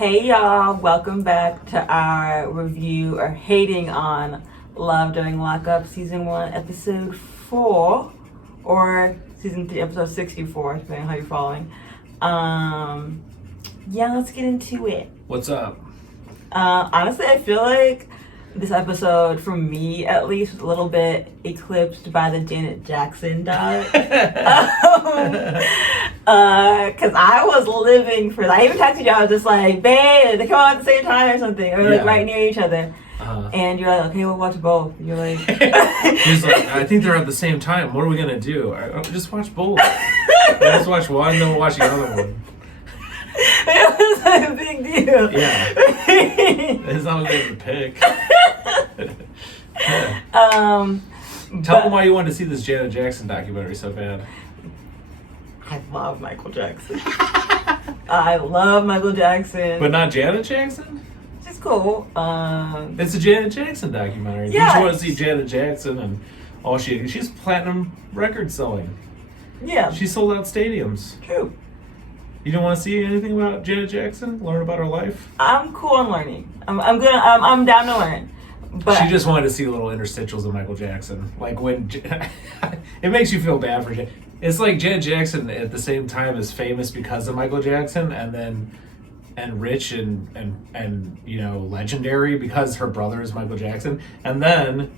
Hey y'all, welcome back to our review or hating on Love During Lockup, Season 1, Episode 4, or Season 3, Episode 64, depending on how you're following. Yeah, let's get into it. What's up? Honestly, I feel like this episode, for me at least, was a little bit eclipsed by the Janet Jackson dog. Because I was living for that. I even texted you, I was just like, babe, they come out at the same time or something, or like right near each other. And you're like, okay, we'll watch both. You're like, he's like, I think they're at the same time. What are we gonna do? Just watch both. Let's watch one, then we'll watch the other one. It was like a big deal. Yeah. It's not like to pick. Tell them why you wanted to see this Janet Jackson documentary so bad. I love Michael Jackson. I love Michael Jackson. But not Janet Jackson? She's cool. It's a Janet Jackson documentary. Yeah. You want to see Janet Jackson and she's platinum record selling. Yeah. She sold out stadiums. True. You don't want to see anything about Janet Jackson? Learn about her life? I'm cool on learning. I'm down to learn. But she just wanted to see little interstitials of Michael Jackson. Like when it makes you feel bad for Janet. It's like Janet Jackson at the same time is famous because of Michael Jackson, and rich and you know, legendary because her brother is Michael Jackson, and then,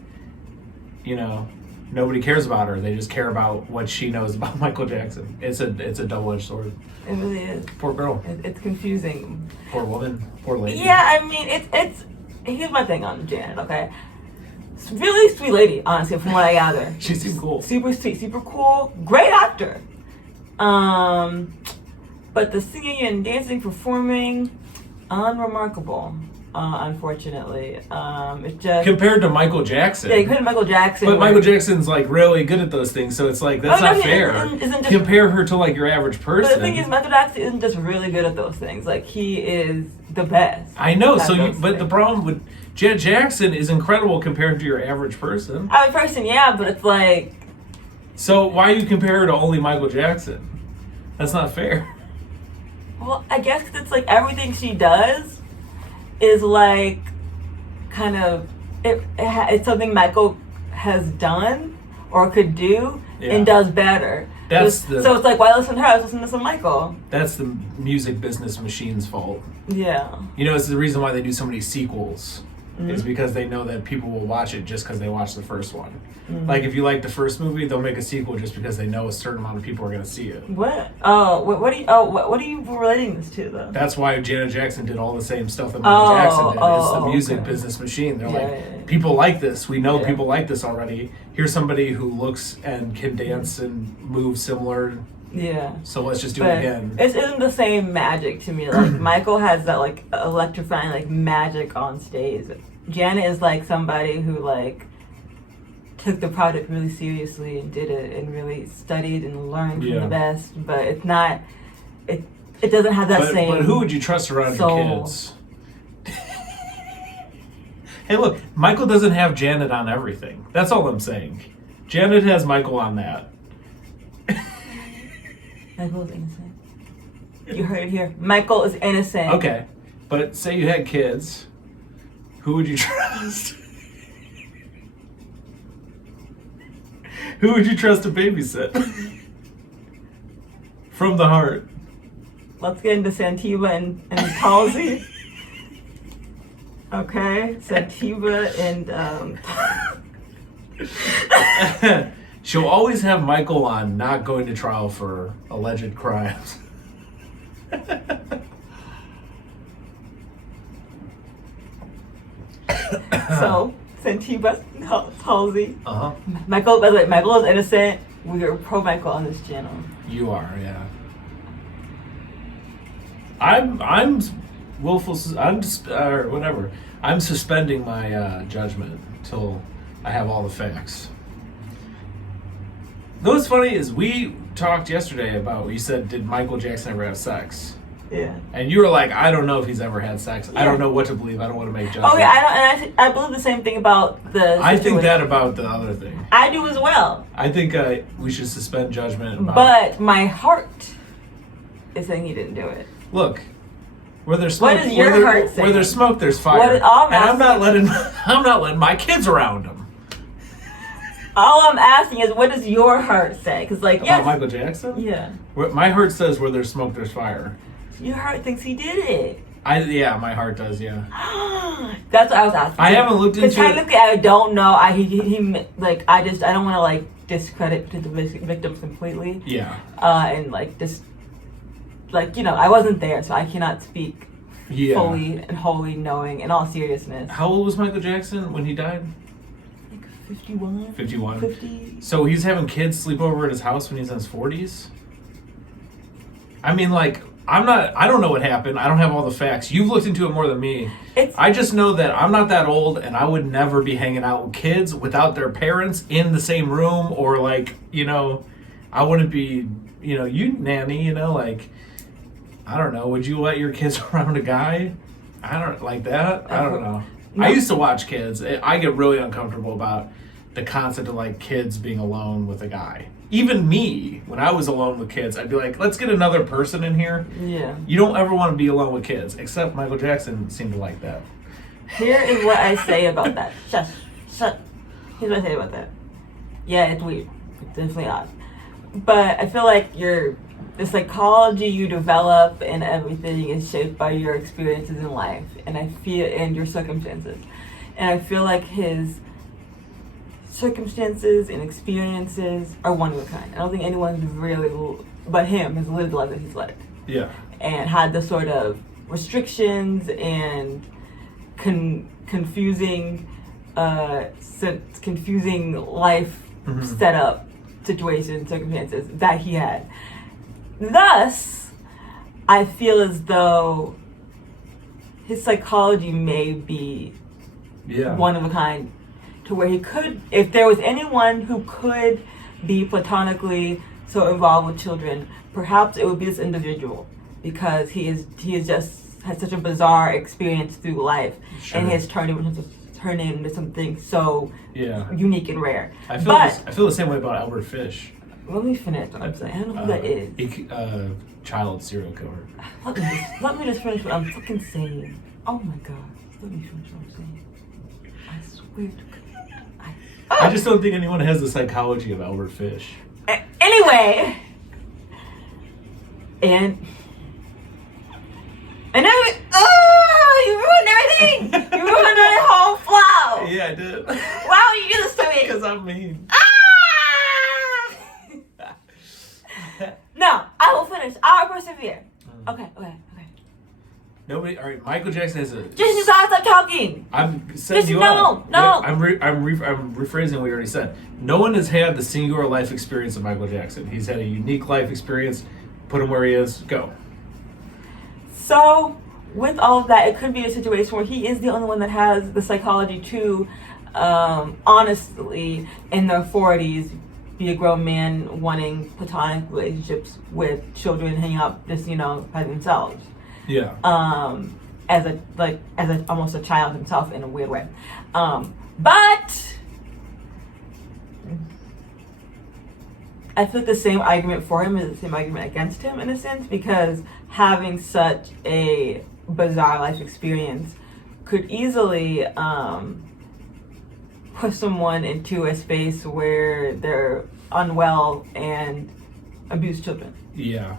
you know, nobody cares about her. They just care about what she knows about Michael Jackson. It's a double-edged sword. It really is. Poor girl. It's confusing. Poor woman. Poor lady. Yeah, I mean, it's. Here's my thing on Janet. Okay, it's a really sweet lady, honestly, from what I gather. She seemed cool. Super sweet, super cool, great actor. But the singing and dancing, performing, unremarkable. Unfortunately, it just compared to Michael Jackson. Yeah, compared to Michael Jackson. But Michael Jackson's like really good at those things, so it's like that's not fair. Isn't just, compare her to like your average person. But the thing is, Michael Jackson isn't just really good at those things. Like, he is the best. I know. But the problem with Janet Jackson is incredible compared to your average person. Average person, yeah, but it's like. So why you compare her to only Michael Jackson? That's not fair. Well, I guess 'cause it's like everything she does is like kind of it's something Michael has done or could do and does better. So it's like, why listen to her? I was listening to some Michael. That's the music business machine's fault. Yeah. You know, it's the reason why they do so many sequels. Is because they know that people will watch it just because they watched the first one. Like, if you like the first movie, they'll make a sequel just because they know a certain amount of people are going to see it. What? Oh, what are you relating this to, though? That's why Janet Jackson did all the same stuff that Michael Jackson did. It's the music business machine. They're people like this. We know people like this already. Here's somebody who looks and can dance and move similar. Yeah. So let's just do it again. It isn't the same magic to me. Like, Michael has that like electrifying like magic on stage. Janet is like somebody who like took the project really seriously and did it and really studied and learned from the best. But it's not. It doesn't have that same. But who would you trust around your kids? Hey, look, Michael doesn't have Janet on everything. That's all I'm saying. Janet has Michael on that. Michael is innocent. You heard it here. Michael is innocent. Okay, but say you had kids, who would you trust? Who would you trust to babysit? From the heart. Let's get into Santiba and Halsey. Okay, Santiba and She'll always have Michael on not going to trial for alleged crimes. So, Santiba, Halsey. Michael, by the way, Michael is innocent. We are pro Michael on this channel. You are, yeah. I'm willful. Or whatever. I'm suspending my judgment until I have all the facts. What's funny is we talked yesterday about, you said, did Michael Jackson ever have sex? Yeah. And you were like, I don't know if he's ever had sex. Yeah. I don't know what to believe. I don't want to make judgments. Oh yeah, I believe the same thing about the. I think that about the other thing. I do as well. I think we should suspend judgment. But my heart is saying he didn't do it. Look, Where there's smoke, What does your heart say? Where there's smoke, there's fire. I'm not letting my kids around them. All I'm asking is, what does your heart say? Because, like, About Michael Jackson? Yeah. My heart says, where there's smoke, there's fire. Your heart thinks he did it. Yeah, my heart does, yeah. That's what I was asking. I haven't looked into it. Because technically, I don't know. I don't want to, like, discredit the victims completely. Yeah. And, like, just, like, you know, I wasn't there, so I cannot speak fully and wholly knowing, in all seriousness. How old was Michael Jackson when he died? 51? 51. 50. So he's having kids sleep over at his house when he's in his 40s? I mean, like, I don't know what happened. I don't have all the facts. You've looked into it more than me. I just know that I'm not that old, and I would never be hanging out with kids without their parents in the same room, or, like, you know, I wouldn't be, you know, you nanny, you know, like, I don't know. Would you let your kids around a guy? I don't like that. I don't know. No. I used to watch kids. I get really uncomfortable about the concept of, like, kids being alone with a guy. Even me, when I was alone with kids, I'd be like, let's get another person in here. Yeah. You don't ever want to be alone with kids, except Michael Jackson seemed to like that. Here is what I say about that. Shush. Here's what I say about that. Yeah, it's weird. It's definitely odd. But I feel like the psychology you develop and everything is shaped by your experiences in life, and your circumstances. And I feel like his circumstances and experiences are one of a kind. I don't think anyone's really, but him, has lived the life that he's lived. Yeah. And had the sort of restrictions and confusing life setup situations, circumstances that he had. Thus, I feel as though his psychology may be one of a kind, to where he could, if there was anyone who could be platonically so involved with children, perhaps it would be this individual, because he just has such a bizarre experience through life, and he has turned into something so unique and rare. I feel the same way about Albert Fish. Let me finish what I'm saying. I don't know who that is. Child serial killer. Let me just finish what I'm fucking saying. Oh my god. Let me finish what I'm saying. I swear to God. I just don't think anyone has the psychology of Albert Fish. Anyway. And you ruined everything! You ruined my whole flow! Yeah, I did. Why would you do this to me? Because I'm mean. No, I will finish. I'll persevere. Okay. Nobody. All right, Michael Jackson has a. Just stop talking. I'm setting you up. No. I'm rephrasing what we already said. No one has had the singular life experience of Michael Jackson. He's had a unique life experience. Put him where he is. Go. So, with all of that, it could be a situation where he is the only one that has the psychology to, honestly, in their 40s, be a grown man wanting platonic relationships with children, hanging out just, by themselves. Yeah. As almost a child himself in a weird way. But I feel like the same argument for him is the same argument against him, in a sense, because having such a bizarre life experience could easily push someone into a space where they're unwell and abuse children. Yeah.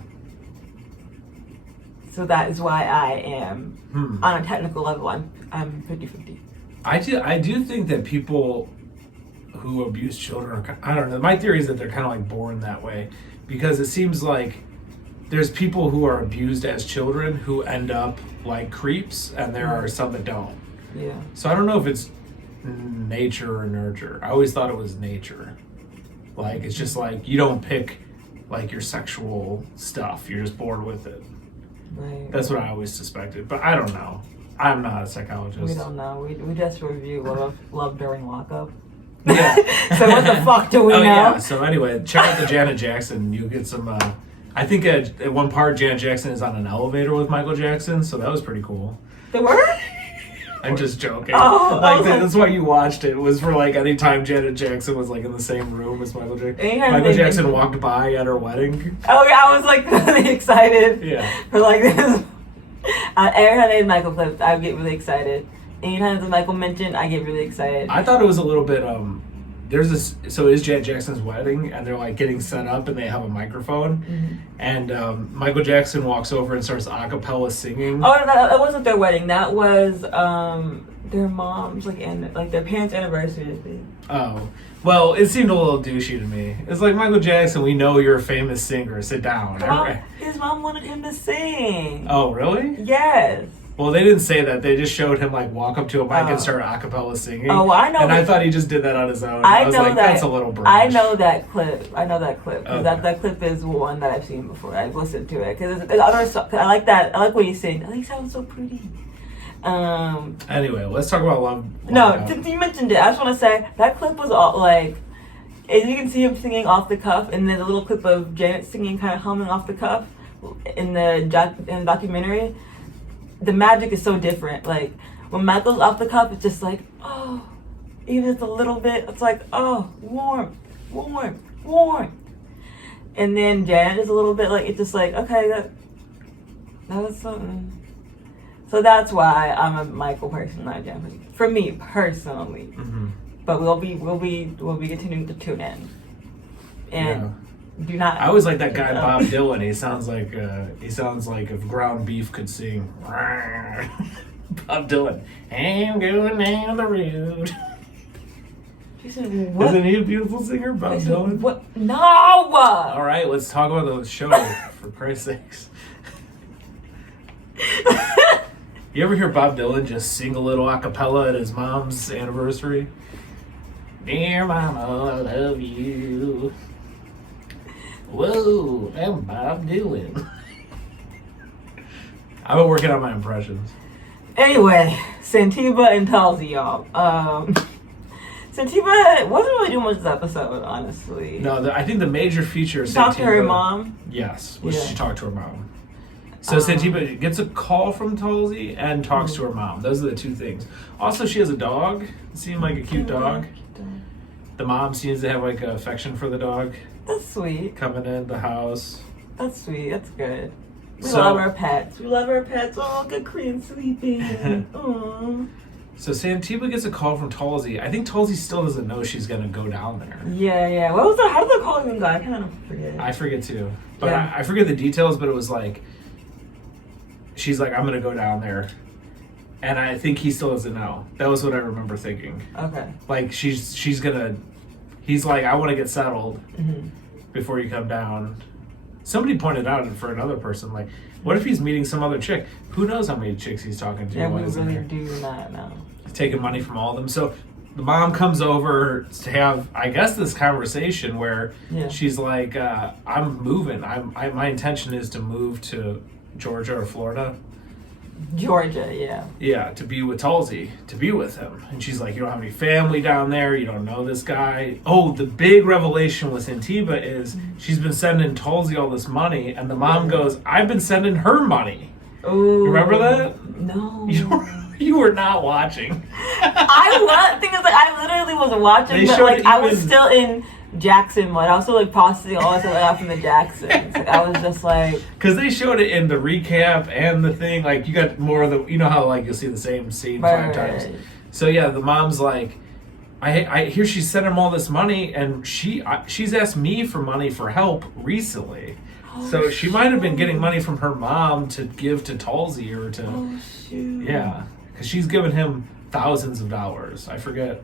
So that is why I am, on a technical level, I'm 50-50. I do think that people who abuse children are, I don't know, my theory is that they're kind of like born that way, because it seems like there's people who are abused as children who end up like creeps, and there are some that don't. Yeah. So I don't know if it's nature or nurture. I always thought it was nature. Like, it's just like, you don't pick like your sexual stuff. You're just born with it. Right. That's what I always suspected, but I don't know. I'm not a psychologist. We don't know. We just review Love During Lockup. Yeah. So what the fuck do we know? Yeah. So anyway, check out the Janet Jackson. You get some. I think at one part Janet Jackson is on an elevator with Michael Jackson, so that was pretty cool. They were? I'm just joking. Oh, that's why you watched it. It was for like any time Janet Jackson was like in the same room as Michael Jackson. Michael Jackson walked by at her wedding. Oh yeah, I was like really excited. Yeah. For like this. Every time there's Michael clips, I get really excited. Anytime there's a Michael mention, I get really excited. I thought it was a little bit, there's this, so it's Janet Jackson's wedding, and they're like getting set up, and they have a microphone, and Michael Jackson walks over and starts a cappella singing. Oh, that wasn't their wedding. That was their mom's, like their parents' anniversary, I think. Oh. Well, it seemed a little douchey to me. It's like, Michael Jackson, we know you're a famous singer. Sit down. His mom wanted him to sing. Oh, really? Yes. Well, they didn't say that. They just showed him like walk up to a mic and start a cappella singing. Oh, well, I know. And I thought he just did that on his own. I was know like, that's a little British. I know that clip. Because Okay. that clip is one that I've seen before. I've listened to it because I like that. I like what he sings. He sounds so pretty. Anyway, let's talk about Love. No, since you mentioned it, I just want to say that clip was all like, as you can see him singing off the cuff, and then a little clip of Janet singing, kind of humming off the cuff in the documentary. The magic is so different. Like when Michael's off the cuff, it's just like, oh, even if it's a little bit, it's like, oh, warm, warm, warm. And then Janet is a little bit like, it's just like, okay, that was something. So that's why I'm a Michael person, not a Janet person. For me personally. Mm-hmm. But we'll be continuing to tune in. And do not. I always like that guy Bob Dylan. He sounds like if ground beef could sing. Bob Dylan. I'm going down the road. Isn't he a beautiful singer, Bob Dylan? What? No. All right, let's talk about the show for Christ's sakes. You ever hear Bob Dylan just sing a little a cappella at his mom's anniversary? Dear Mama, I love you. Whoa, I'm Bob Dylan. I've been working on my impressions. Anyway, Santiba and Talzi, y'all. Santiba wasn't really doing much this episode, honestly. No, I think the major feature of She talked Santiba, to her mom. Yes, she talked to her mom. So Santiba gets a call from Talzi and talks to her mom. Those are the two things. Also, she has a dog. It seemed like a cute dog. The mom seems to have like an affection for the dog. That's sweet. Coming in the house. That's sweet. That's good. We love our pets. Oh, good Korean sleeping. Aww. So Santiba gets a call from Talzi. I think Talzi still doesn't know she's gonna go down there. Yeah. What was that? How did the call even go? I kind of forget. I forget too. But I forget the details, but it was like, she's like, I'm gonna go down there. And I think he still doesn't know. That was what I remember thinking. Okay. Like he's like, I want to get settled before you come down. Somebody pointed out for another person, like, what if he's meeting some other chick? Who knows how many chicks he's talking to? Yeah, we really do not know. Taking money from all of them. So the mom comes over to have, I guess, this conversation where she's like, I'm moving. My intention is to move to Georgia or Florida. Georgia, yeah. Yeah, to be with Talzi, to be with him. And she's like, you don't have any family down there, you don't know this guy. Oh, the big revelation with Santiba is she's been sending Talzi all this money, and the mom goes, I've been sending her money. Ooh. Remember that? No. You were not watching. I literally was watching, but like I was still in Jackson mode. I was still like processing all this stuff from the Jacksons. Like, I was just like, because they showed it in the recap and the thing. Like you got more of the, you know how like you'll see the same scene 5 times. So yeah, the mom's like, I hear she's sending him all this money, and she's asked me for money for help recently. So she might have been getting money from her mom to give to Talzi or to. Oh shoot. Yeah, because she's given him thousands of dollars. I forget.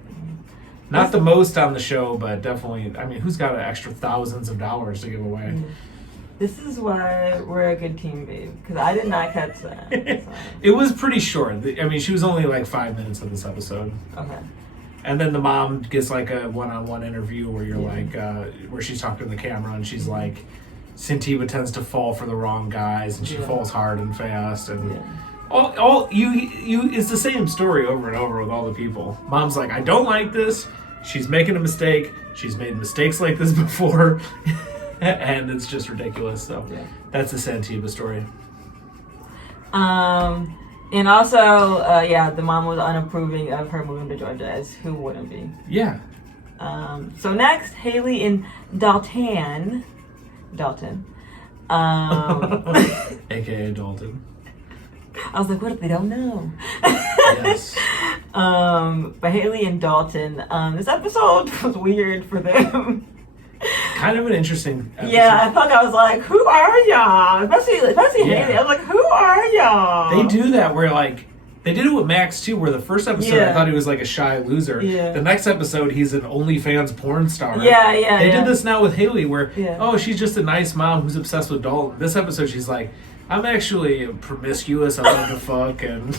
Not the most on the show, but definitely, I mean, who's got an extra thousands of dollars to give away? This is why we're a good team, babe, because I did not catch that. So. It was pretty short. I mean, she was only like 5 minutes of this episode. Okay. And then the mom gets like a one-on-one interview where you're like, where she's talking to the camera and she's like, Santiba tends to fall for the wrong guys and she falls hard and fast. And it's the same story over and over with all the people. Mom's like, I don't like this. She's making a mistake. She's made mistakes like this before. And it's just ridiculous. So that's the Santiba story. And also, the mom was unapproving of her moving to Georgia, as who wouldn't be? Yeah. So next, Haley and Dalton. AKA Dalton. I was like, what if they don't know? Yes. But Haley and Dalton, this episode was weird for them. Kind of an interesting episode. Yeah, I felt like I was like, who are y'all? Especially Yeah. Haley. I was like, who are y'all? They do that where like they did it with Max too, where the first episode I Yeah. thought he was like a shy loser. Yeah. The next episode he's an OnlyFans porn star. Yeah, They yeah. did this now with Haley where Yeah. oh she's just a nice mom who's obsessed with Dalton. This episode she's like, I'm actually promiscuous, I love to fuck and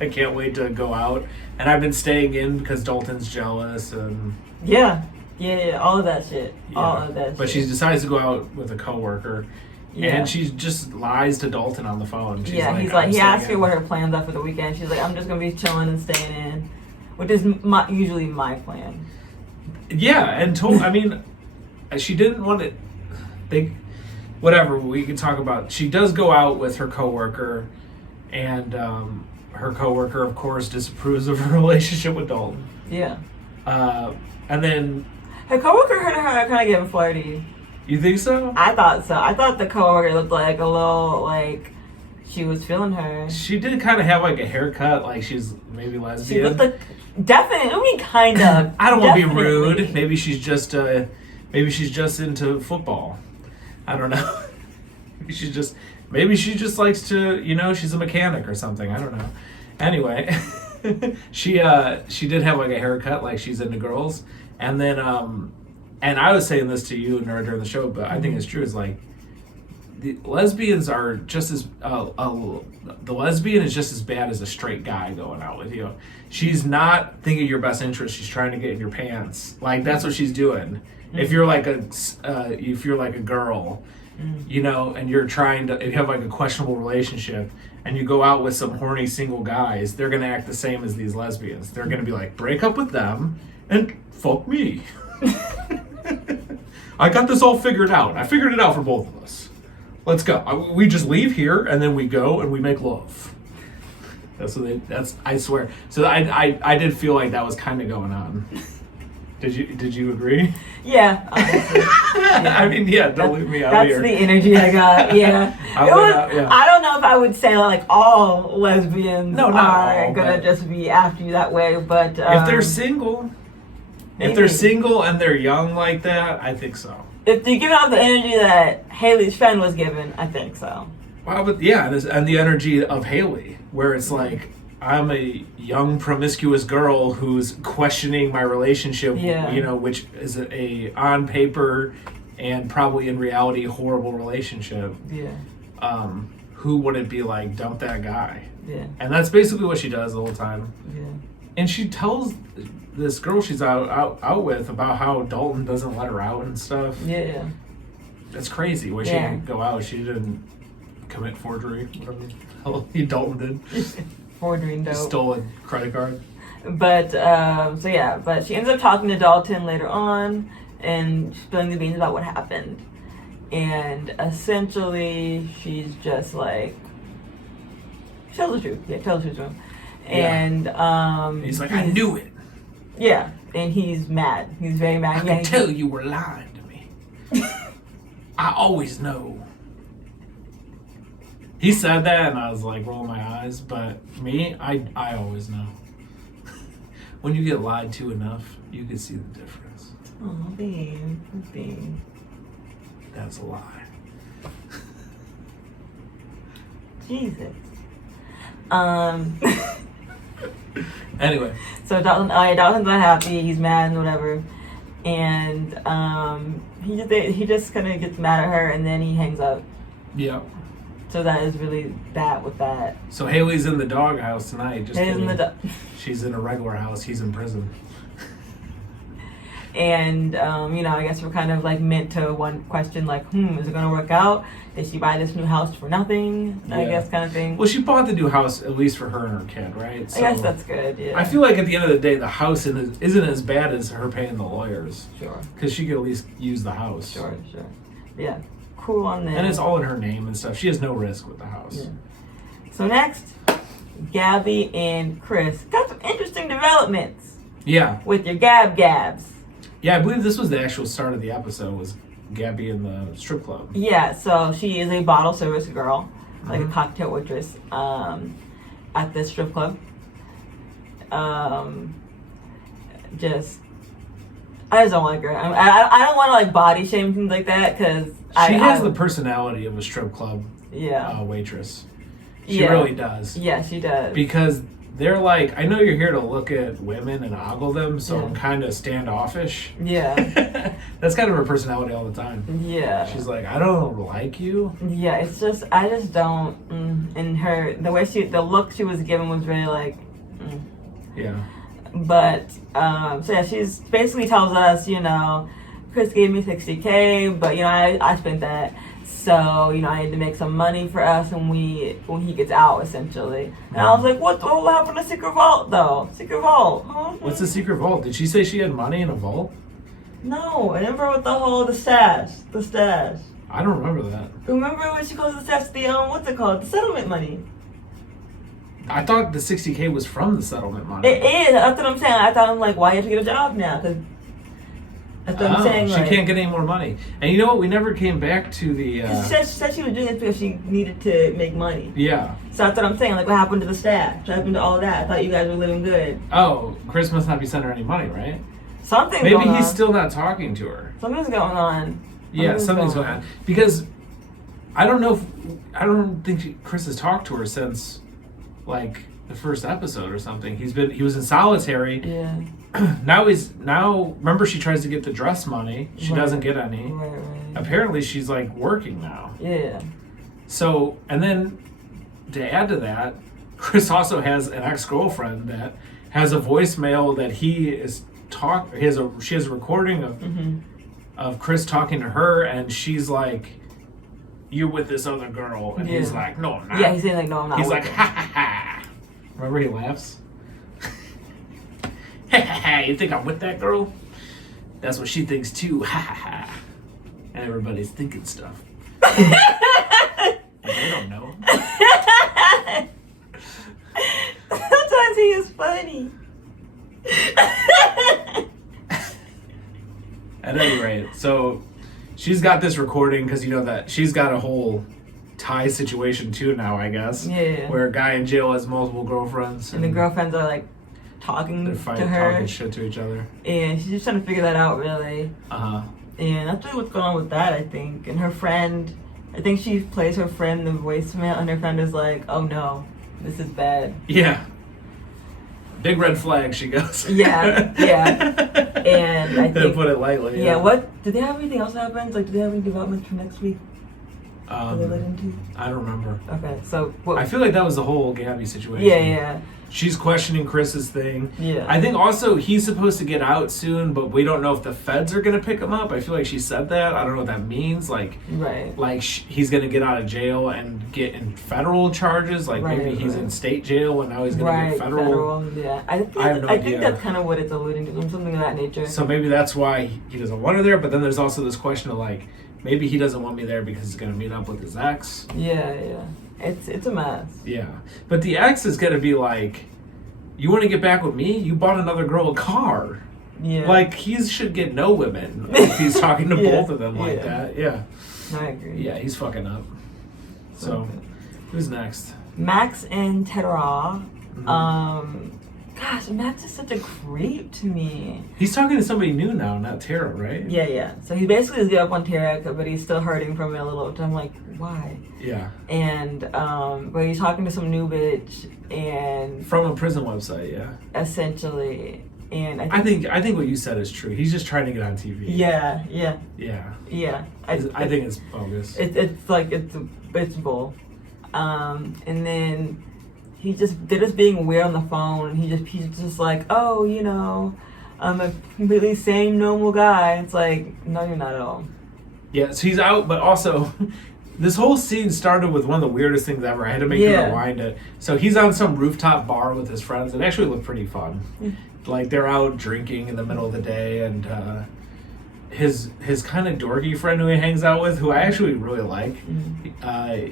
I can't wait to go out. And I've been staying in because Dalton's jealous and Yeah, all of that shit. yeah. All of that But shit. she decides to go out with a coworker. Yeah. And she just lies to Dalton on the phone. She's Yeah, he's "I'm like, he staying asked her in." what her plans are for the weekend. She's like, I'm just going to be chilling and staying in, which is usually my plan. Yeah, and I mean, she didn't want it. Whatever, we can talk about. She does go out with her coworker, and her coworker, of course, disapproves of her relationship with Dalton. Yeah. And then, Her coworker heard her kind of getting flirty. you think so? I thought so. I thought the coworker looked like a little, like, she was feeling her. She did kind of have like a haircut, like she's maybe lesbian. She looked like, definitely, kind of. I don't want to be Definitely. rude. Maybe she's just into football. I don't know. Maybe she just likes to, she's a mechanic or something. I don't know. Anyway, she did have like a haircut, like she's into girls, and then and I was saying this to you during the show, but I think it's true. Is like the lesbians are just as the lesbian is just as bad as a straight guy going out with you. She's not thinking your best interest. She's trying to get in your pants. Like that's what she's doing. If you're like a girl, and you're trying to, and you have like a questionable relationship, and you go out with some horny single guys, they're gonna act the same as these lesbians. They're gonna be like, break up with them and fuck me. I got this all figured out. I figured it out for both of us. Let's go. We just leave here and then we go and we make love. That's I swear. So I did feel like that was kind of going on. Did you agree? Yeah, honestly. Yeah. I mean, yeah, don't leave me out That's here. the energy I got. Yeah. I went out, yeah. I don't know if I would say like all lesbians No, not are all, gonna but- just be after you that way, but If they're single, maybe. and they're young like that, I think so. If they're giving off the energy that Haley's friend was given, I think so. Wow, but yeah, and the energy of Haley, where it's like, I'm a young promiscuous girl who's questioning my relationship, Yeah. which is a on paper and probably in reality horrible relationship. Yeah. Who would it be like, dump that guy? Yeah. And that's basically what she does the whole time. Yeah. And she tells this girl she's out with about how Dalton doesn't let her out and stuff. Yeah. That's crazy. When she Yeah. didn't go out, she didn't commit forgery. Whatever the hell Dalton did. Bordering dope. Stole a credit card. But but she ends up talking to Dalton later on and spilling the beans about what happened. And essentially she's just like, tell the truth. Yeah, tell the truth to him. Yeah. And He's like, I knew it. Yeah, and he's mad. He's very mad. I could tell you were lying to me. I always know. He said that and I was like rolling my eyes, but me, I always know. When you get lied to enough, you can see the difference. Oh, Bean. That's a lie. Jesus. Anyway. So Dalton's not happy. He's mad and whatever, and he just kind of gets mad at her, and then he hangs up. Yeah. So that is really that with that. So Haley's in the doghouse tonight. Just Haley's in kidding. the She's in a regular house. He's in prison. And I guess we're kind of like meant to one question like, is it gonna work out? Did she buy this new house for nothing? I Yeah. guess kind of thing. Well, she bought the new house at least for her and her kid, right? I guess that's good. Yeah. I feel like at the end of the day, the house isn't as bad as her paying the lawyers. Sure. Because she could at least use the house. Sure. Yeah. Cool on that. And it's all in her name and stuff. She has no risk with the house. Yeah. So next, Gabby and Chris got some interesting developments Yeah. with your gabs. Yeah, I believe this was the actual start of the episode, was Gabby in the strip club. Yeah, so she is a bottle service girl. like a cocktail waitress, at this strip club. I just don't like her. I don't want to like body shame things like that because she has the personality of a strip club waitress. She really does. Yeah, she does. Because they're like, I know you're here to look at women and ogle them, so I'm kind of standoffish. Yeah. That's kind of her personality all the time. Yeah. She's like, I don't like you. Yeah, it's just, I just don't. And the look she was given was really like. Yeah. But, so yeah, she's basically tells us, Chris gave me $60K, but, I spent that. So, I need to make some money for us when he gets out, essentially. And I was like, what happened to Secret Vault, though? Secret Vault, huh? What's the Secret Vault? Did she say she had money in a vault? No, I remember with the stash. I don't remember that. Remember when she calls the stash what's it called? The settlement money. I thought the $60K was from the settlement money. It is. That's what I'm saying. I thought, I'm like, why you have to get a job now? Because that's what I'm saying. She can't get any more money. And you know what? We never came back to the... She said she was doing it because she needed to make money. Yeah. So that's what I'm saying. Like, what happened to the staff? What happened to all that? I thought you guys were living good. Oh, Chris must not be sending her any money, right? Maybe he's still not talking to her. Something's going on. Something's going on. Because I don't think Chris has talked to her since... like the first episode or something. He was in solitary. Yeah. Now remember she tries to get the dress money. She doesn't get any. Right. Apparently she's like working now. Yeah. So, and then to add to that, Chris also has an ex-girlfriend that has a voicemail that she has a recording of Chris talking to her, and she's like, "You're with this other girl," and he's like, "No, I'm not." Yeah, he's saying like, "No, I'm not." He's like, "Ha ha ha!" Remember he laughs. Ha ha ha! You think I'm with that girl? That's what she thinks too. Ha ha ha! And everybody's thinking stuff. They don't know. Sometimes he is funny. At any rate, so she's got this recording because that she's got a whole tie situation too now, I guess. Yeah. Where a guy in jail has multiple girlfriends. And the girlfriends are like talking they're to her. Talking shit to each other. And she's just trying to figure that out, really. Uh-huh. And that's really what's going on with that, I think. And her friend, I think she plays her friend in the voicemail, and her friend is like, "Oh no, this is bad." Yeah. Big red flag, she goes. Yeah. And I think... to put it lightly. Yeah, do they have anything else happen? Like, do they have any developments for next week? Are they let into? I don't remember. Okay, so... I feel like that was the whole Gabby situation. Yeah. She's questioning Chris's thing. Yeah. I think also he's supposed to get out soon, but we don't know if the feds are going to pick him up. I feel like she said that. I don't know what that means. Like, right. Like he's going to get out of jail and get in federal charges. Like maybe he's in state jail and now he's going to get federal. Yeah. I have no idea. think that's kind of what it's alluding to, something of that nature. So maybe that's why he doesn't want her there. But then there's also this question of like, maybe he doesn't want me there because he's going to meet up with his ex. Yeah. It's a mess. Yeah. But the ex is going to be like, you want to get back with me? You bought another girl a car. Yeah. Like, he should get no women if he's talking to both of them like that. Yeah. I agree. Yeah, he's fucking up. So, who's next? Max and Tara. Gosh, Max is such a creep to me. He's talking to somebody new now, not Tara, right? Yeah. So he basically has given up on Tara, but he's still hurting from it a little. I'm like, why? Yeah. And but he's talking to some new bitch, and from a prison website, yeah. Essentially, and I think what you said is true. He's just trying to get on TV. Yeah. I think it's bogus. It's bull. And then they're just being weird on the phone, and he's just like, oh, I'm a completely sane, normal guy. It's like, no, you're not at all. Yeah, so he's out, but also, this whole scene started with one of the weirdest things ever. I had to make you rewind it. So he's on some rooftop bar with his friends. It actually looked pretty fun. Like, they're out drinking in the middle of the day, and his kind of dorky friend who he hangs out with, who I actually really like,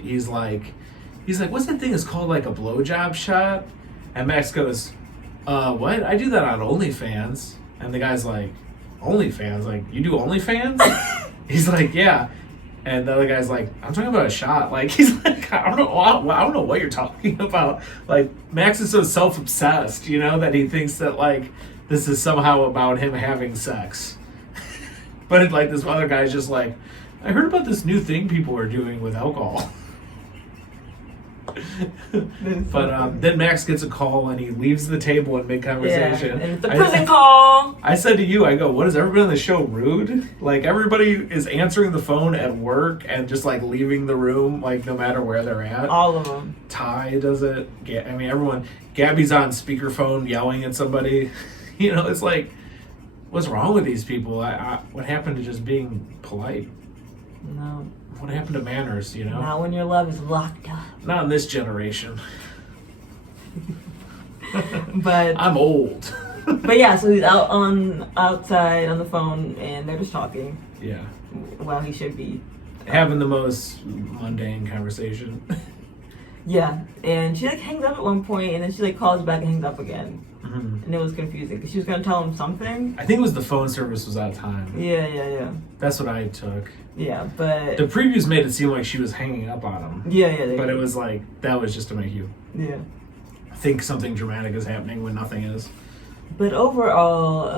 he's like, what's that thing? It's called like a blowjob shot. And Max goes, what? I do that on OnlyFans. And the guy's like, OnlyFans? Like, you do OnlyFans? He's like, yeah. And the other guy's like, I'm talking about a shot. Like, he's like, I don't know what you're talking about. Like, Max is so self-obsessed, you know, that he thinks that, like, this is somehow about him having sex. But, like, this other guy's just like, I heard about this new thing people are doing with alcohol. But then Max gets a call and he leaves the table in mid-conversation. Yeah, and it's a prison call. I said to you, I go, what, is everybody on the show rude? Like, everybody is answering the phone at work and just, like, leaving the room, like, no matter where they're at. All of them. Ty does it. I mean, everyone. Gabby's on speakerphone yelling at somebody. You know, it's like, what's wrong with these people? What happened to just being polite? No. What happened to manners, you know? Not when your love is locked up. Not in this generation. But I'm old. But yeah, so he's outside on the phone and they're just talking. Yeah. Well, he should be having the most mundane conversation. Yeah, and she like hangs up at one point and then she like calls back and hangs up again. Mm-hmm. And it was confusing because she was gonna tell him something. I think it was the phone service was out of time. Yeah. That's what I took. Yeah, but the previews made it seem like she was hanging up on him. Yeah. But it was like, that was just to make you think something dramatic is happening when nothing is. But overall,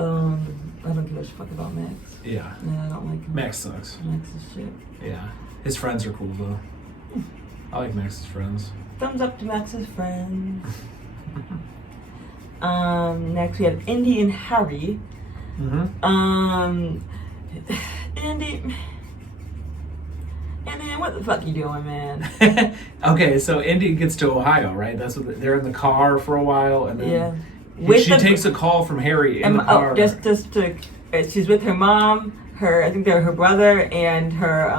I don't give a fuck about Max. Yeah. No, I don't like him. Max sucks. Max is shit. Yeah. His friends are cool though. I like Max's friends. Thumbs up to Max's friends. Next we have Indy and Harry. Mm-hmm. Indy, what the fuck you doing, man? Okay, so Indy gets to Ohio, right? That's what they're in the car for a while, and then she takes a call from Harry in the car. She's with her mom, I think they're her brother and her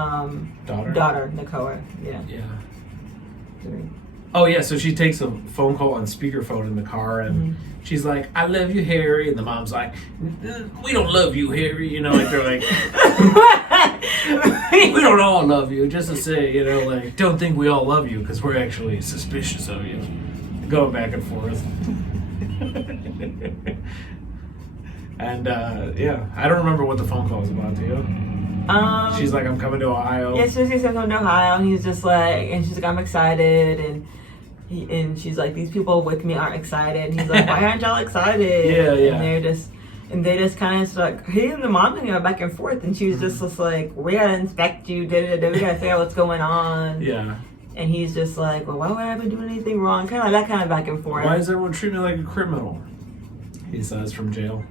daughter Nicole. Yeah. Oh yeah, so she takes a phone call on speakerphone in the car, and she's like, "I love you, Harry," and the mom's like, "We don't love you, Harry." You know, like they're like, "We don't all love you." Just to say, you know, like, don't think we all love you because we're actually suspicious of you. Going back and forth. And I don't remember what the phone call was about. Do you? She's like, "I'm coming to Ohio." Yeah, she's coming to Ohio, and he's just like, and she's like, "I'm excited," and she's like, "These people with me aren't excited." And he's like, "Why aren't y'all excited?" Yeah. And they just kind of like, he and the mom kind of back and forth, and she was just like, "We gotta inspect you, we gotta figure out what's going on." Yeah. And he's just like, "Well, why would I have been doing anything wrong?" Kind of like that kind of back and forth. Why does everyone treat me like a criminal? He says from jail.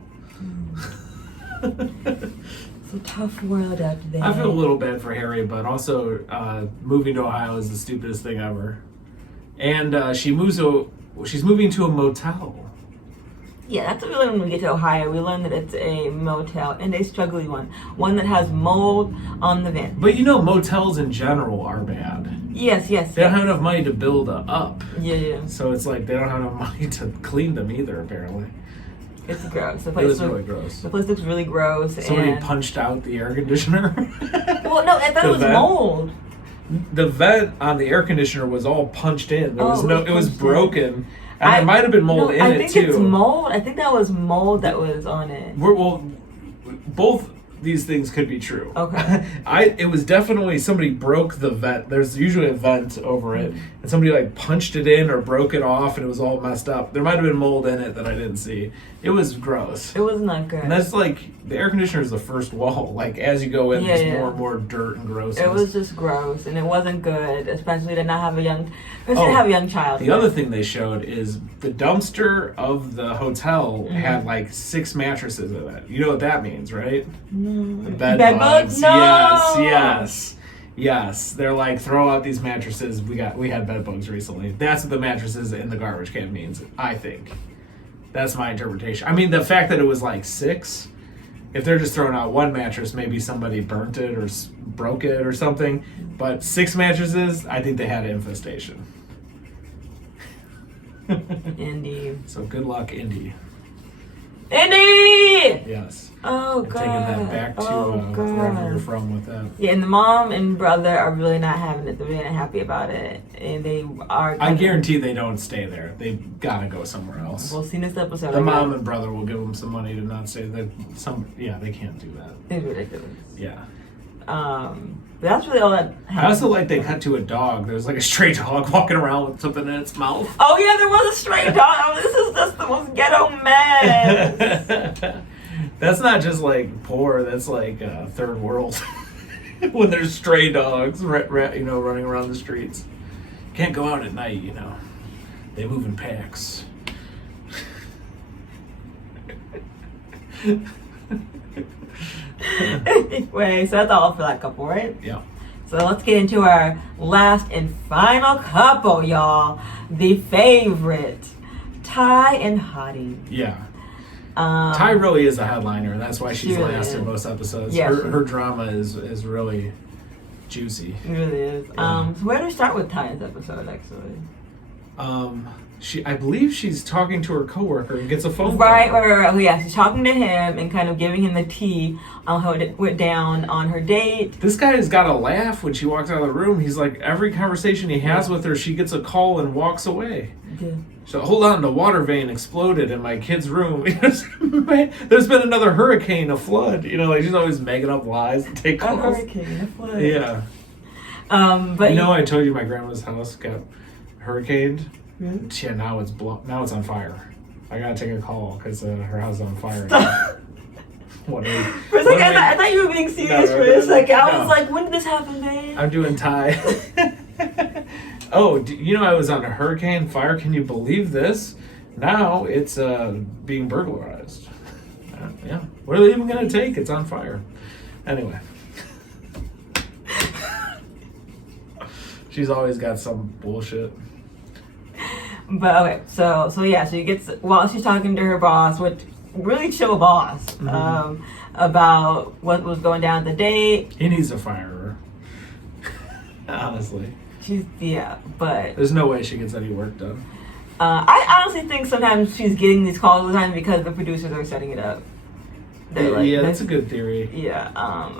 It's a tough world out there. I feel a little bad for Harry, but also moving to Ohio is the stupidest thing ever. And she's moving to a motel. Yeah, that's what we learn when we get to Ohio. We learn that it's a motel, and a struggly one that has mold on the vent. But you know, motels in general are bad. Yes. They don't have enough money to build up. Yeah. So it's like they don't have enough money to clean them either, apparently. It's gross. It was really gross. The place looks really gross. Somebody punched out the air conditioner. Well, no, I thought it was mold. The vent on the air conditioner was all punched in. It was broken. And there might have been mold in it too. I think it's mold. I think that was mold that was on it. Both these things could be true. Okay. It was definitely somebody broke the vent. There's usually a vent over it, and somebody like punched it in or broke it off, and it was all messed up. There might have been mold in it that I didn't see. It was gross. It was not good. And that's like the air conditioner is the first wall. Like as you go in, there's more and more dirt and grossness. It was just gross, and it wasn't good, especially to not have a young child. The other thing they showed is the dumpster of the hotel had like 6 mattresses in it. You know what that means, right? The bed bugs. No! Yes. They're like, throw out these mattresses. We had bed bugs recently. That's what the mattresses in the garbage can means, I think. That's my interpretation. I mean, the fact that it was like 6, if they're just throwing out 1 mattress, maybe somebody burnt it or broke it or something. But 6 mattresses, I think they had an infestation. Indy. So good luck, Indy. Indy! Yes. Oh, and God. Taking that back to wherever you're from with that. Yeah, and the mom and brother are really not having it. They're really not happy about it. And they are... I guarantee they don't stay there. They gotta go somewhere else. We'll see next episode. The mom and brother will give them some money to not stay there. They can't do that. It's ridiculous. Yeah. But that's really all that I happens. also like they cut to a dog. There's like a stray dog walking around with something in its mouth. Oh yeah, there was a stray dog. Oh, this is just the most ghetto mess. That's not just like poor. That's like third world. When there's stray dogs, running around the streets. Can't go out at night, They move in packs. Anyway, so that's all for that couple, right? Yeah. So let's get into our last and final couple, y'all. The favorite, Ty and Hottie. Yeah. Ty really is a headliner, and that's why she's really last is. in most episodes. Yeah, her drama is really juicy. It really is. Yeah. So where do we start with Ty's episode, actually? I believe she's talking to her coworker and gets a phone call. Right. Oh, yeah, she's talking to him and kind of giving him the tea on how it went down on her date. This guy has got a laugh when she walks out of the room. He's like, every conversation he has with her, she gets a call and walks away. Yeah. So, hold on, the water vane exploded in my kid's room. There's been another hurricane, a flood. She's always making up lies to take A calls. hurricane, a flood. Yeah. But I told you my grandma's house got hurricaned. Really? Yeah, now it's now it's on fire. I gotta take a call because her house is on fire. What for a second, I thought you were being serious for a second. I was like, when did this happen, babe? I'm doing Thai. Oh, I was on a hurricane fire. Can you believe this? Now it's being burglarized. Yeah. What are they even gonna take? It's on fire. Anyway. She's always got some bullshit. But okay, so she gets while she's talking to her boss, which really chill boss, Mm-hmm. about what was going down at the date. He needs to fire her. Honestly. But There's no way she gets any work done. I honestly think sometimes she's getting these calls all the time because the producers are setting it up. Yeah, that's a good theory. Yeah,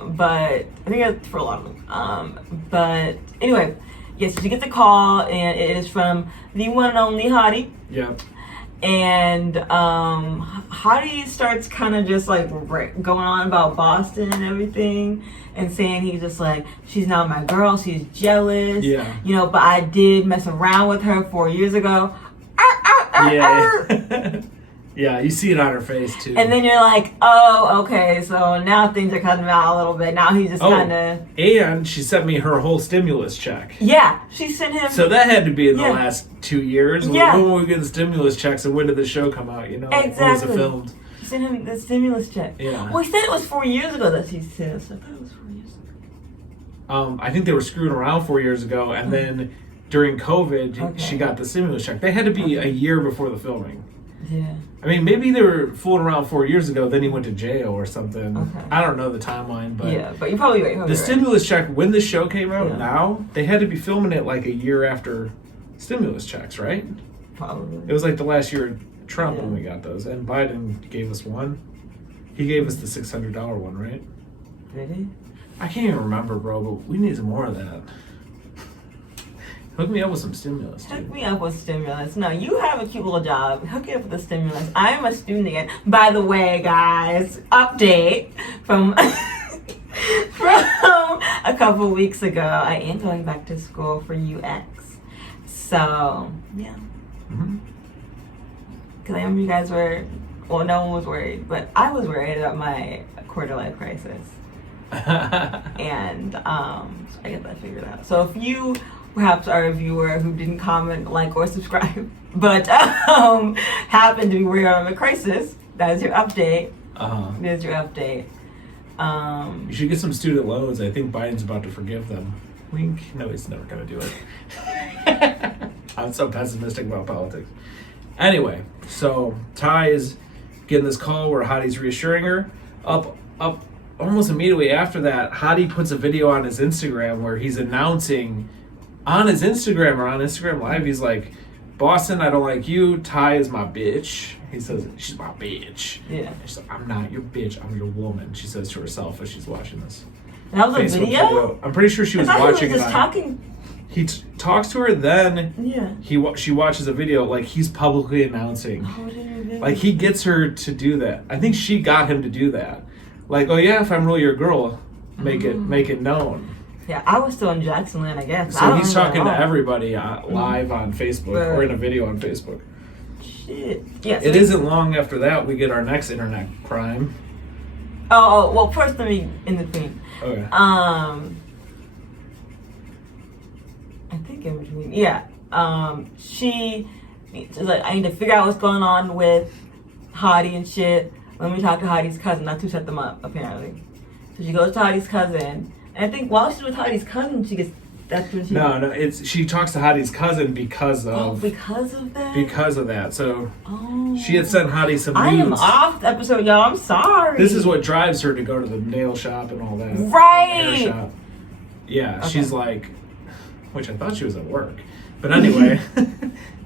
but I think that's for a lot of them. But anyway, yes, she gets a call and it is from the one and only Hottie. Yeah. And Hottie starts kind of just like going on about Boston and everything, and saying he's just like, she's not my girl, she's jealous. Yeah. But I did mess around with her 4 years ago. Yeah. Yeah, you see it on her face too. And then you're like, oh, okay, so now things are cutting out a little bit. Now he's just kind of. And she sent me her whole stimulus check. Yeah, she sent him. So that had to be in the last 2 years. Yeah. When were we getting stimulus checks and when did the show come out? Exactly. When was it filmed? She sent him the stimulus check. Yeah. Well, he said it was 4 years ago that she sent us. I thought it was 4 years ago. I think they were screwing around 4 years ago, and then during COVID, she got the stimulus check. They had to be a year before the filming. Yeah. I mean, maybe they were fooling around 4 years ago, then he went to jail or something. Okay. I don't know the timeline, but... Yeah, but you're probably right. The stimulus check, when the show came out Yeah. they had to be filming it like a year after stimulus checks, right? Probably. It was like the last year of Trump when Yeah. we got those. And Biden gave us one. He gave us the $600 one, right? Did he? I can't even remember, bro, but we need some more of that. Hook me up with some stimulus, Hook dude. me up with stimulus. No, you have a cute little job. Hook me up with the stimulus. I'm a student again. By the way, guys, update from from a couple weeks ago. I am going back to school for UX. So, yeah. Because I remember you guys were, well, no one was worried, but I was worried about my quarter life crisis. And so I get that figured out. So if you perhaps are a viewer who didn't comment, like, or subscribe, but happen to be worried about my crisis, that is your update. There's your update. You should get some student loans. I think Biden's about to forgive them. Wink. No, he's never going to do it. I'm so pessimistic about politics. Anyway, so Ty is getting this call where Hottie's reassuring her. Up almost immediately after that, Hottie puts a video on his Instagram where he's announcing on his Instagram or on Instagram Live, he's like, Boston, I don't like you. Ty is my bitch. He says, she's my bitch. Yeah. And she's like, I'm not your bitch. I'm your woman. She says to herself as she's watching this. That was Facebook a video? I'm pretty sure she was I thought watching he was it. just talking. He talks to her, then Yeah. she watches a video like he's publicly announcing. Oh, I didn't really- Like he gets her to do that. I think she got him to do that. Like, oh yeah, if I'm really your girl, make it known. Yeah, I was still in Jackson Land, I guess. So he's talking to everybody live on Facebook or in a video on Facebook. Shit. Yeah. So it isn't long after that we get our next internet crime. Oh, well, first let me in between. Okay. I think in between. Yeah. She's like, I need to figure out what's going on with Hottie and shit. Let me talk to Hottie's cousin. That's who set them up, apparently. So she goes to Hottie's cousin. And I think while she's with Hottie's cousin, she gets... That's when she... No, she talks to Hottie's cousin because of... Oh, because of that? Because of that. So she had sent Hottie some nudes. I am off the episode, y'all. I'm sorry. This is what drives her to go to the nail shop and all that. Right. Hair shop. Yeah, okay. She's like... Which I thought she was at work. But anyway...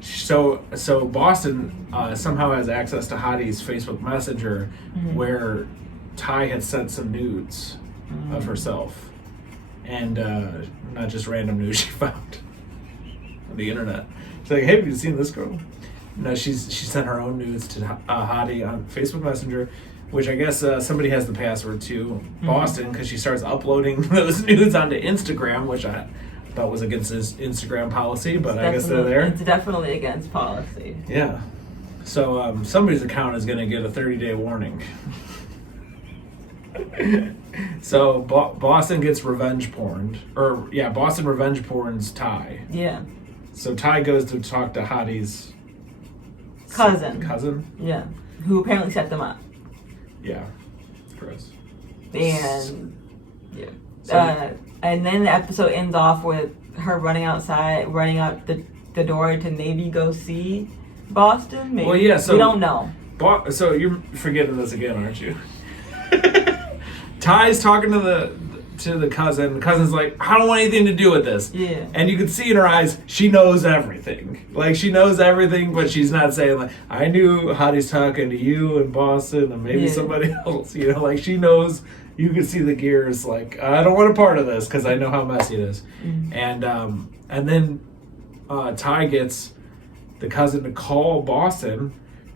So Boston somehow has access to Hottie's Facebook Messenger where Ty had sent some nudes of herself. And not just random news she found on the internet. She's like, hey, have you seen this girl? No, she sent her own nudes to Hottie on Facebook Messenger, which I guess somebody has the password to Boston because she starts uploading those nudes onto Instagram, which I thought was against his Instagram policy, but I guess they're there. It's definitely against policy. Yeah. So somebody's account is going to get a 30-day warning. So Boston gets revenge porned. Boston revenge porns Ty. Yeah. So Ty goes to talk to Hottie's cousin. Yeah. Who apparently set them up. Yeah. Gross. And yeah. And then the episode ends off with her running out the door to maybe go see Boston. Maybe. Well, yeah. So we don't know. So you're forgetting this again, aren't you? Ty's talking to the cousin. The cousin's like, I don't want anything to do with this. Yeah. And you can see in her eyes, she knows everything. Like, she knows everything, but she's not saying, like, I knew Hottie's talking to you and Boston and maybe somebody else. You know, like, she knows. You can see the gears, like, I don't want a part of this because I know how messy it is. And then Ty gets the cousin to call Boston,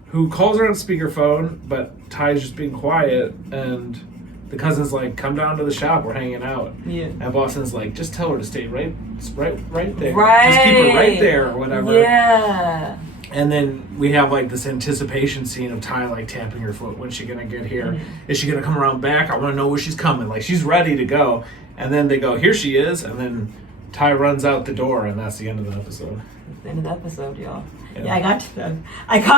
who calls her on speakerphone, but Ty's just being quiet, and the cousin's like, come down to the shop, we're hanging out. Yeah. And Boston's like, just tell her to stay right there. Right. Just keep her right there or whatever. Yeah. And then we have like this anticipation scene of Ty like tapping her foot. When's she gonna get here? Is she gonna come around back? I want to know where she's coming. Like, she's ready to go. And then they go, here she is. And then Ty runs out the door, and that's the end of the episode. That's the end of the episode, y'all. Yeah, I got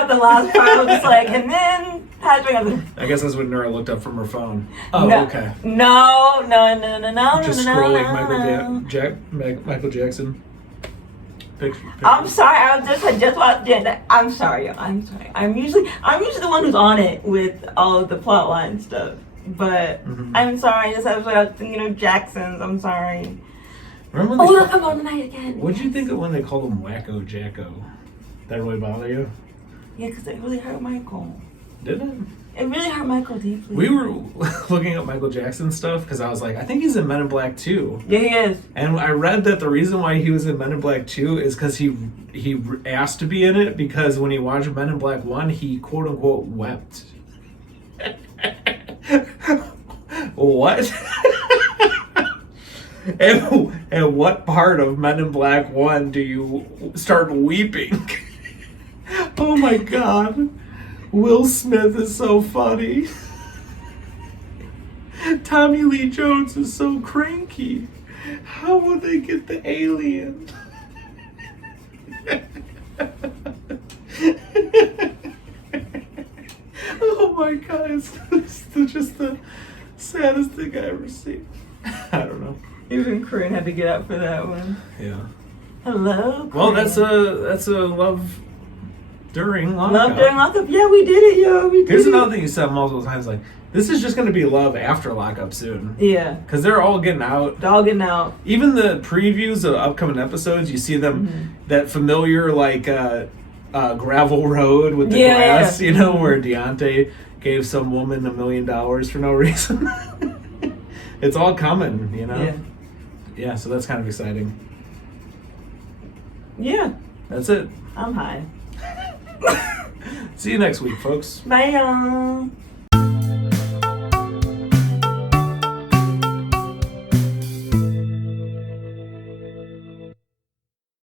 the last part. I was just like, and then I guess that's when Nura looked up from her phone. Oh, no, okay. No. Just scrolling Michael Jackson. Picture. I'm sorry. I just watched it. I'm sorry. I'm sorry. I'm usually the one who's on it with all of the plot line stuff. But I'm sorry. This episode I was thinking of Jackson's. I'm sorry. Remember look, I'm on the night again. What'd you think of when they called him Wacko Jacko? That really bother you? Yeah, because it really hurt Michael. Didn't it? It really hurt Michael deeply. We were looking at Michael Jackson stuff because I was like, I think he's in Men in Black 2. Yeah, he is. And I read that the reason why he was in Men in Black 2 is because he asked to be in it because when he watched Men in Black 1, he quote unquote wept. What? And what part of Men in Black 1 do you start weeping? Oh my God. Will Smith is so funny. Tommy Lee Jones is so cranky. How will they get the alien? Oh my God, it's just the saddest thing I ever seen. I don't know. Even Corinne had to get up for that one. Yeah. Hello, Corinne. Well, that's a Love During Lockup. Love During Lockup. Yeah, we did it, yo. Here's another thing you said multiple times, like, this is just going to be Love after Lockup soon. Yeah. Because they're all getting out. They're all getting out. Even the previews of upcoming episodes, you see them, that familiar, like, gravel road with the grass, you know, where Deontay gave some woman $1 million for no reason. It's all coming, you know? Yeah. Yeah, so that's kind of exciting. Yeah. That's it. I'm high. See you next week, folks. Bye, y'all.